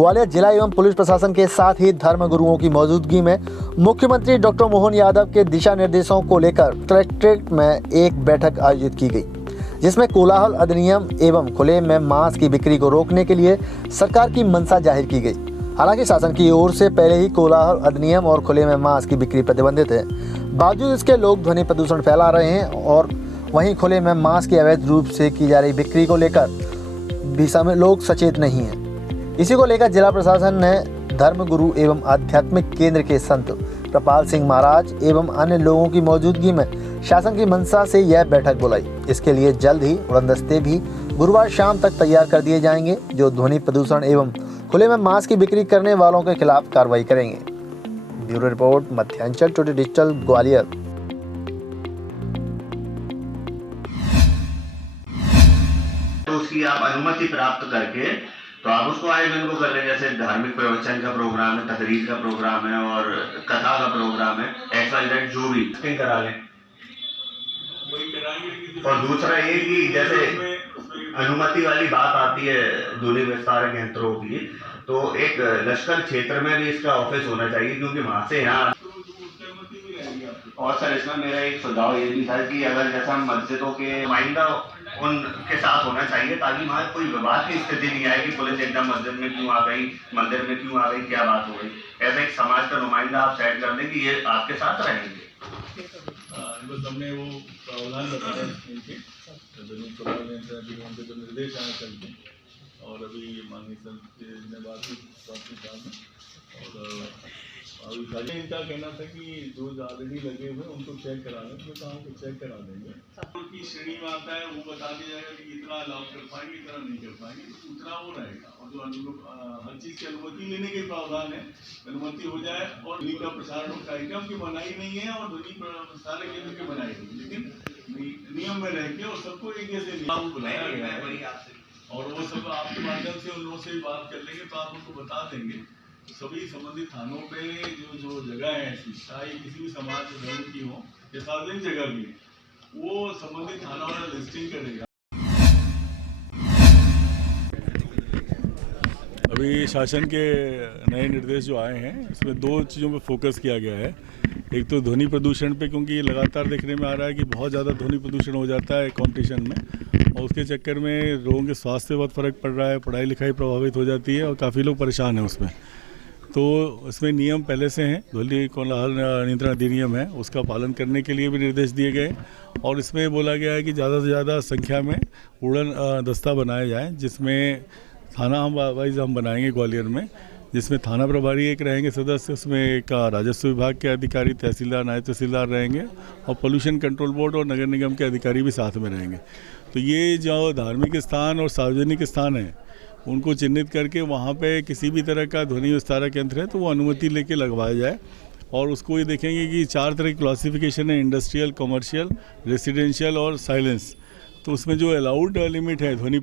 ग्वालियर जिला एवं पुलिस प्रशासन के साथ ही धर्म गुरुओं की मौजूदगी में मुख्यमंत्री डॉक्टर मोहन यादव के दिशा निर्देशों को लेकर कलेक्ट्रेट में एक बैठक आयोजित की गई, जिसमें कोलाहल अधिनियम एवं खुले में मांस की बिक्री को रोकने के लिए सरकार की मंशा जाहिर की गई। हालांकि शासन की ओर से पहले ही कोलाहल अधिनियम और खुले में मांस की बिक्री प्रतिबंधित है, बावजूद इसके लोग ध्वनि प्रदूषण फैला रहे हैं और वहीं खुले में मांस की अवैध रूप से की जा रही बिक्री को लेकर भी समय लोग सचेत नहीं हैं। इसी को लेकर जिला प्रशासन ने धर्म गुरु एवं आध्यात्मिक केंद्र के संत कृपाल सिंह महाराज एवं अन्य लोगों की मौजूदगी में शासन की मंशा से यह बैठक बुलाई। इसके लिए जल्द ही उड़नदस्ते भी गुरुवार शाम तक तैयार कर दिए जाएंगे, जो ध्वनि प्रदूषण एवं खुले में मांस की बिक्री करने वालों के खिलाफ कार्रवाई करेंगे। Bureau report, Madhyanchal today digital, Gwalior. तो उसकी आप अनुमति प्राप्त करके तो आप उसको आयोजन को कर लें। जैसे धार्मिक प्रवचन का प्रोग्राम है, तकरीर का प्रोग्राम है और कथा का प्रोग्राम है, XYZ जो भी करा लें। और दूसरा ये कि जैसे अनुमति वाली बात आती है ध्वनि विस्तारक यंत्रों की, तो एक लश्कर क्षेत्र में भी इसका ऑफिस होना चाहिए, क्योंकि वहां से यहाँ। और सर इसमें मेरा एक सुझाव ये भी था कि अगर जैसा मस्जिदों के नुमाइंदा उनके साथ होना चाहिए, ताकि वहाँ कोई विवाद की स्थिति नहीं आए कि पुलिस एकदम मस्जिद में क्यों आ गई, मंदिर में क्यों आ गई, क्या बात हो गई। ऐसा एक समाज का नुमाइंदा आप सेट कर दें कि ये आपके साथ रहेंगे। बस हमने वो प्रावधान बताया उनके जो निर्देश आए चलते, और अभी माननीय सर ने बात की और अभी इनका कहना था कि जो ऑलरेडी लगे हुए उनको चेक करा लें, तो काम को चेक करा देंगे। उनकी श्रेणी में आता है वो बता दिया जाएगा कि इतना अलाउ कर पाएंगे, इतना नहीं कर पाएंगे, उतना वो रहेगा। और जो हर चीज़ की अनुमति लेने के प्रावधान है, अनुमति हो जाए। और ध्वनि का प्रसारण कार्यक्रम की मनाही नहीं है और ध्वनि प्रसारण केंद्र की मनाही नहीं, लेकिन नियम में रह के और सबको एक जैसे नियम बुलाया गया है। और वो सब आपके माध्यम से उन लोगों से भी बात कर लेंगे, तो आप उनको बता देंगे। सभी संबंधित थानों पे जो जगह है ऐसी, चाहे किसी भी समाज धर्म की हो या सार्वजनिक जगह भी, वो संबंधित थाना वाला लिस्टिंग करेगा। अभी शासन के नए निर्देश जो आए हैं, इसमें दो चीज़ों पे फोकस किया गया है। एक तो ध्वनि प्रदूषण पे, क्योंकि ये लगातार देखने में आ रहा है कि बहुत ज़्यादा ध्वनि प्रदूषण हो जाता है कंपटीशन में, और उसके चक्कर में लोगों के स्वास्थ्य पे बहुत फ़र्क पड़ रहा है, पढ़ाई लिखाई प्रभावित हो जाती है और काफ़ी लोग परेशान हैं उसमें। तो इसमें नियम पहले से हैं, ध्वनि कोलाहल नियंत्रण अधिनियम है, उसका पालन करने के लिए भी निर्देश दिए गए। और इसमें बोला गया है कि ज़्यादा से ज़्यादा संख्या में उड़न दस्ता बनाया जाए, जिसमें थाना वाइज हम बनाएंगे ग्वालियर में, जिसमें थाना प्रभारी एक रहेंगे सदस्य, उसमें एक राजस्व विभाग के अधिकारी, तहसीलदार, नायब तहसीलदार रहेंगे, और पोल्यूशन कंट्रोल बोर्ड और नगर निगम के अधिकारी भी साथ में रहेंगे। तो ये जो धार्मिक स्थान और सार्वजनिक स्थान है, उनको चिन्हित करके वहाँ पे किसी भी तरह का ध्वनि विस्तारक यंत्र है तो वो अनुमति लेके लगवाया जाए। और उसको ये देखेंगे कि 4 तरह की क्लासिफिकेशन है, इंडस्ट्रियल, कमर्शियल, रेसिडेंशियल और साइलेंस। तो उसमें जो अलाउड लिमिट है ध्वनि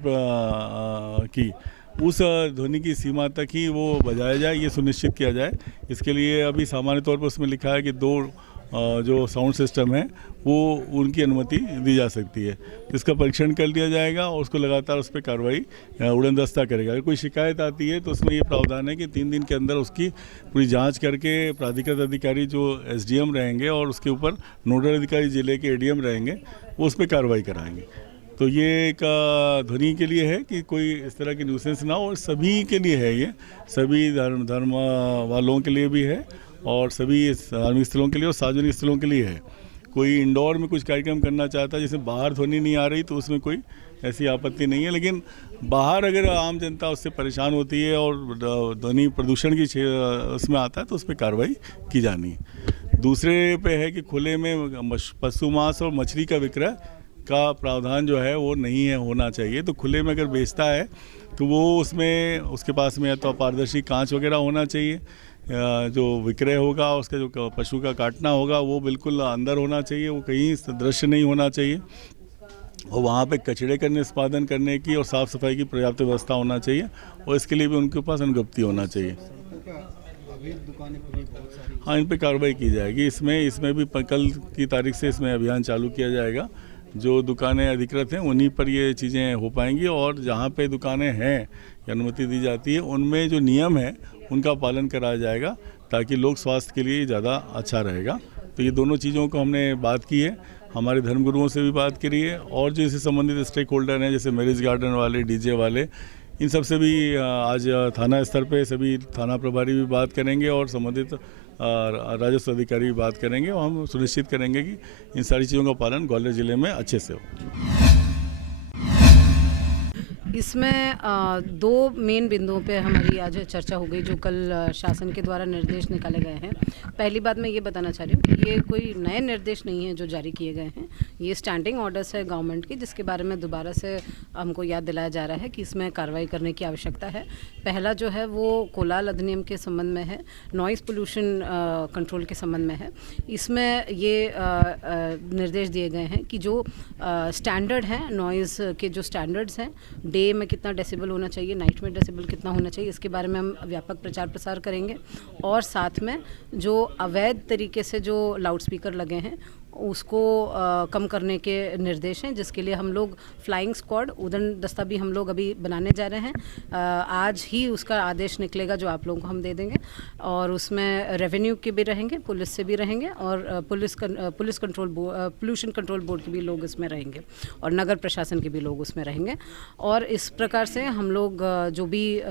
की, उस ध्वनि की सीमा तक ही वो बजाया जाए, ये सुनिश्चित किया जाए। इसके लिए अभी सामान्य तौर पर उसमें लिखा है कि 2 जो साउंड सिस्टम है वो उनकी अनुमति दी जा सकती है। इसका परीक्षण कर लिया जाएगा और उसको लगातार उस पर कार्रवाई उड़नदस्ता करेगा। अगर कोई शिकायत आती है तो उसमें ये प्रावधान है कि 3 दिन के अंदर उसकी पूरी जांच करके प्राधिकृत अधिकारी जो SDM रहेंगे और उसके ऊपर नोडल अधिकारी जिले के ADM रहेंगे, वो उस पर कार्रवाई कराएंगे। तो ये एक ध्वनि के लिए है कि कोई इस तरह की न्यूसेंस ना हो, और सभी के लिए है, ये सभी धर्म वालों के लिए भी है और सभी धार्मिक स्थलों के लिए और सार्वजनिक स्थलों के लिए है। कोई इंडोर में कुछ कार्यक्रम करना चाहता है, जैसे बाहर ध्वनि नहीं आ रही, तो उसमें कोई ऐसी आपत्ति नहीं है। लेकिन बाहर अगर आम जनता उससे परेशान होती है और ध्वनि प्रदूषण की उसमें आता है, तो उस पर कार्रवाई की जानी है। दूसरे पे है कि खुले में पशु मांस और मछली का विक्रय का प्रावधान जो है वो नहीं है, होना चाहिए। तो खुले में अगर बेचता है तो वो उसमें उसके पास में या तो पारदर्शी कांच वगैरह होना चाहिए, जो विक्रय होगा उसका जो पशु का काटना होगा वो बिल्कुल अंदर होना चाहिए, वो कहीं दृश्य नहीं होना चाहिए। और वहाँ पे कचरे का निष्पादन करने की और साफ़ सफाई की पर्याप्त व्यवस्था होना चाहिए, और इसके लिए भी उनके पास अनुज्ञप्ति होना चाहिए। हाँ, इन पे कार्रवाई की जाएगी। इसमें भी कल की तारीख से इसमें अभियान चालू किया जाएगा। जो दुकानें अधिकृत हैं उन्हीं पर ये चीज़ें हो पाएंगी, और जहाँ पे दुकानें हैं या अनुमति दी जाती है उनमें जो नियम है उनका पालन कराया जाएगा, ताकि लोक स्वास्थ्य के लिए ज़्यादा अच्छा रहेगा। तो ये दोनों चीज़ों को हमने बात की है, हमारे धर्मगुरुओं से भी बात करी है, और जो इससे संबंधित स्टेक होल्डर हैं जैसे मैरिज गार्डन वाले, डीजे वाले, इन सब से भी आज थाना स्तर पे सभी थाना प्रभारी भी बात करेंगे और संबंधित राजस्व अधिकारी भी बात करेंगे, और हम सुनिश्चित करेंगे कि इन सारी चीज़ों का पालन ग्वालियर ज़िले में अच्छे से हो। इसमें दो मेन बिंदुओं पे हमारी आज चर्चा हो गई, जो कल शासन के द्वारा निर्देश निकाले गए हैं। पहली बात मैं ये बताना चाह रही हूँ कि ये कोई नए निर्देश नहीं है जो जारी किए गए हैं, ये स्टैंडिंग ऑर्डर्स है गवर्नमेंट की, जिसके बारे में दोबारा से हमको याद दिलाया जा रहा है कि इसमें कार्रवाई करने की आवश्यकता है। पहला जो है वो कोलाहल अधिनियम के संबंध में है, नॉइज़ पोल्यूशन कंट्रोल के संबंध में है। इसमें ये निर्देश दिए गए हैं कि जो स्टैंडर्ड हैं, नॉइज़ के जो स्टैंडर्ड्स हैं, डे में कितना डेसिबल होना चाहिए, नाइट में डेसिबल कितना होना चाहिए, इसके बारे में हम व्यापक प्रचार प्रसार करेंगे। और साथ में जो अवैध तरीके से जो लाउड स्पीकर लगे हैं उसको कम करने के निर्देश हैं, जिसके लिए हम लोग फ्लाइंग स्क्वाड, उड़न दस्ता भी हम लोग अभी बनाने जा रहे हैं। आज ही उसका आदेश निकलेगा जो आप लोगों को हम दे देंगे, और उसमें रेवेन्यू के भी रहेंगे, पुलिस से भी रहेंगे, और पोल्यूशन कंट्रोल बोर्ड के भी लोग इसमें रहेंगे, और नगर प्रशासन के भी लोग उसमें रहेंगे। और इस प्रकार से हम लोग जो भी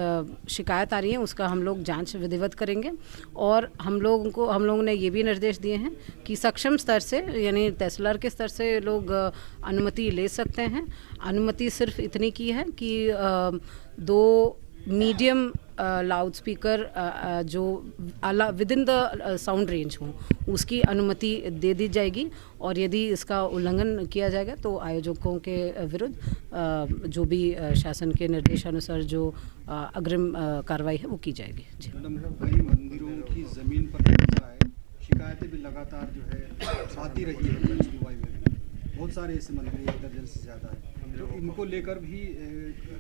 शिकायत आ रही है उसका हम लोग जाँच विधिवत करेंगे। और हम लोगों ने ये भी निर्देश दिए हैं कि सक्षम स्तर से, यानी तहसीलदार के स्तर से लोग अनुमति ले सकते हैं। अनुमति सिर्फ इतनी की है कि 2 मीडियम लाउड स्पीकर जो with in the sound range हों उसकी अनुमति दे दी जाएगी, और यदि इसका उल्लंघन किया जाएगा तो आयोजकों के विरुद्ध जो भी शासन के निर्देशानुसार जो अग्रिम कार्रवाई है वो की जाएगी। जी मैडम, कई मंदिरों की ज़मीन पर कब्जा है, शिकायतें भी लगातार जो है आती रही है पंचकुला में, बहुत सारे ऐसे मंदिर, 1 दर्जन से ज़्यादा है, तो इनको लेकर भी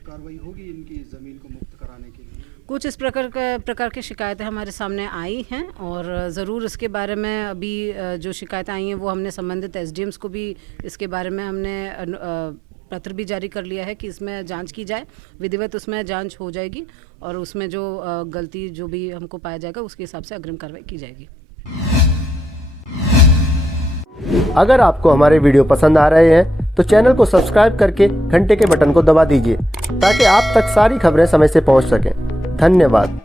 कार्रवाई होगी इनकी ज़मीन को मुक्त कराने के लिए? कुछ इस प्रकार की शिकायतें हमारे सामने आई हैं, और ज़रूर इसके बारे में अभी जो शिकायतें आई हैं वो हमने संबंधित SDMs को भी इसके बारे में हमने पत्र भी जारी कर लिया है कि इसमें जांच की जाए, विधिवत उसमें जांच हो जाएगी, और उसमें जो गलती जो भी हमको पाया जाएगा उसके हिसाब से अग्रिम कार्रवाई की जाएगी। अगर आपको हमारे वीडियो पसंद आ रहे हैं तो चैनल को सब्सक्राइब करके घंटे के बटन को दबा दीजिए, ताकि आप तक सारी खबरें समय से पहुंच सकें। धन्यवाद।